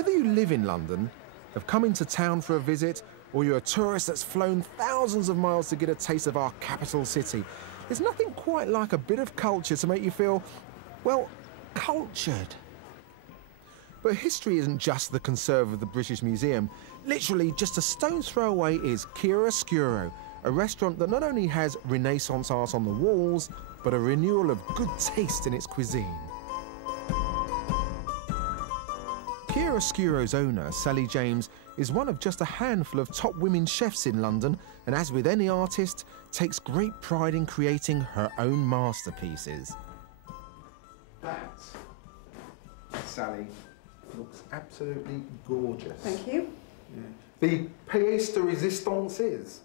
Whether you live in London, have come into town for a visit, or you're a tourist that's flown thousands of miles to get a taste of our capital city, there's nothing quite like a bit of culture to make you feel, well, cultured. But history isn't just the conserve of the British Museum. Literally, just a stone's throw away is Chiaroscuro, a restaurant that not only has Renaissance art on the walls, but a renewal of good taste in its cuisine. Chiaroscuro's owner, Sally James, is one of just a handful of top women chefs in London, and as with any artist, takes great pride in creating her own masterpieces. That, Sally, looks absolutely gorgeous. Thank you. Yeah. The pièce de résistance is?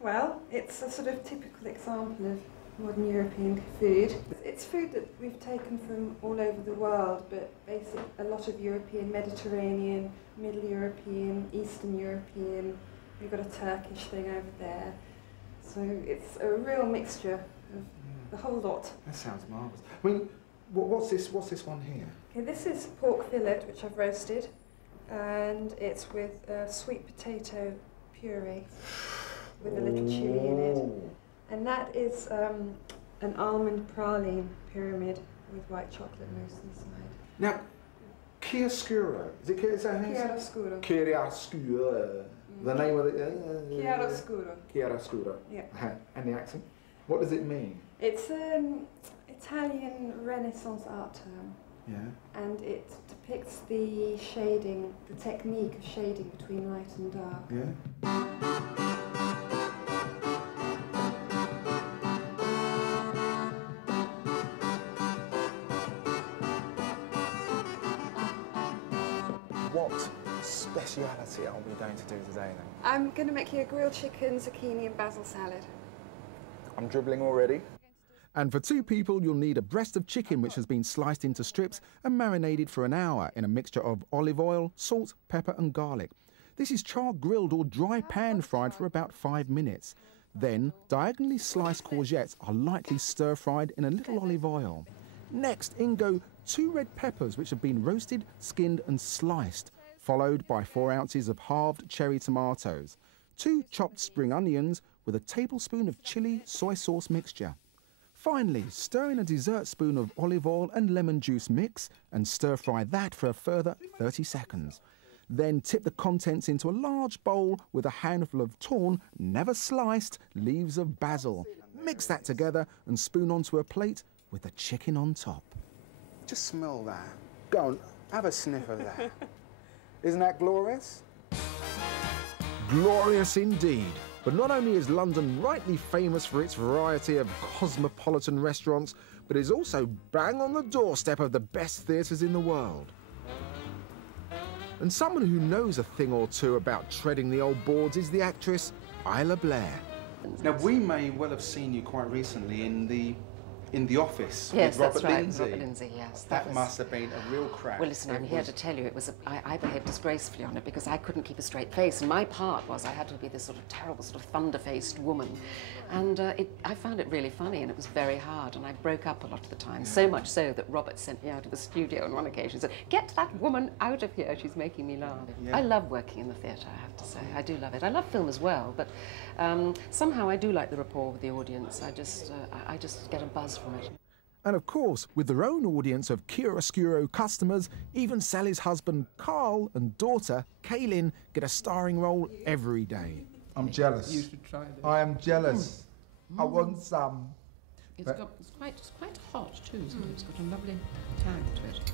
Well, it's a sort of typical example of modern European food. It's food that we've taken from all over the world, but basically a lot of European, Mediterranean, Middle European, Eastern European. We've got a Turkish thing over there. So it's a real mixture of the whole lot. That sounds marvellous. I mean, what's this one here? Okay, this is pork fillet, which I've roasted, and it's with sweet potato puree with a little chilli in it. And that is an almond praline pyramid with white chocolate mousse inside. Now, chiaroscuro, is that how you say it? Chiaroscuro. Chiaroscuro. The name of it? Chiaroscuro. Chiaroscuro. Yeah. And the accent? What does it mean? It's an Italian Renaissance art term. Yeah. And it depicts the shading, the technique of shading between light and dark. Yeah. What speciality are we going to do today then? I'm going to make you a grilled chicken, zucchini and basil salad. I'm dribbling already. And for two people, you'll need a breast of chicken which has been sliced into strips and marinated for an hour in a mixture of olive oil, salt, pepper and garlic. This is char grilled or dry pan fried for about 5 minutes. Then, diagonally sliced courgettes are lightly stir-fried in a little olive oil. Next, in go 2 red peppers which have been roasted, skinned and sliced, followed by 4 ounces of halved cherry tomatoes, 2 chopped spring onions with a tablespoon of chili soy sauce mixture. Finally, stir in a dessert spoon of olive oil and lemon juice mix and stir-fry that for a further 30 seconds. Then tip the contents into a large bowl with a handful of torn, never sliced, leaves of basil. Mix that together and spoon onto a plate with the chicken on top. Just smell that. Go on, have a sniff of that. Isn't that glorious? Glorious indeed. But not only is London rightly famous for its variety of cosmopolitan restaurants, but is also bang on the doorstep of the best theatres in the world. And someone who knows a thing or two about treading the old boards is the actress Isla Blair. Now, we may well have seen you quite recently in The Office yes, with Robert that's right, Lindsay. Robert Lindsay, yes. That must have been a real crack. Well, listen, I'm here to tell you, I behaved disgracefully on it because I couldn't keep a straight face, and my part was I had to be this sort of terrible, sort of thunder-faced woman. And I found it really funny, and it was very hard, and I broke up a lot of the time, so much so that Robert sent me out of the studio on one occasion and said, "Get that woman out of here, she's making me laugh." Yeah. I love working in the theatre, I have to say. I do love it. I love film as well, but somehow I do like the rapport with the audience. I just get a buzz from it. And of course, with their own audience of Chiaroscuro customers, even Sally's husband Carl and daughter Kaylin get a starring role every day. I'm jealous. You should try this. I am jealous. I want some. It's quite hot too, isn't it? It's got a lovely tang to it.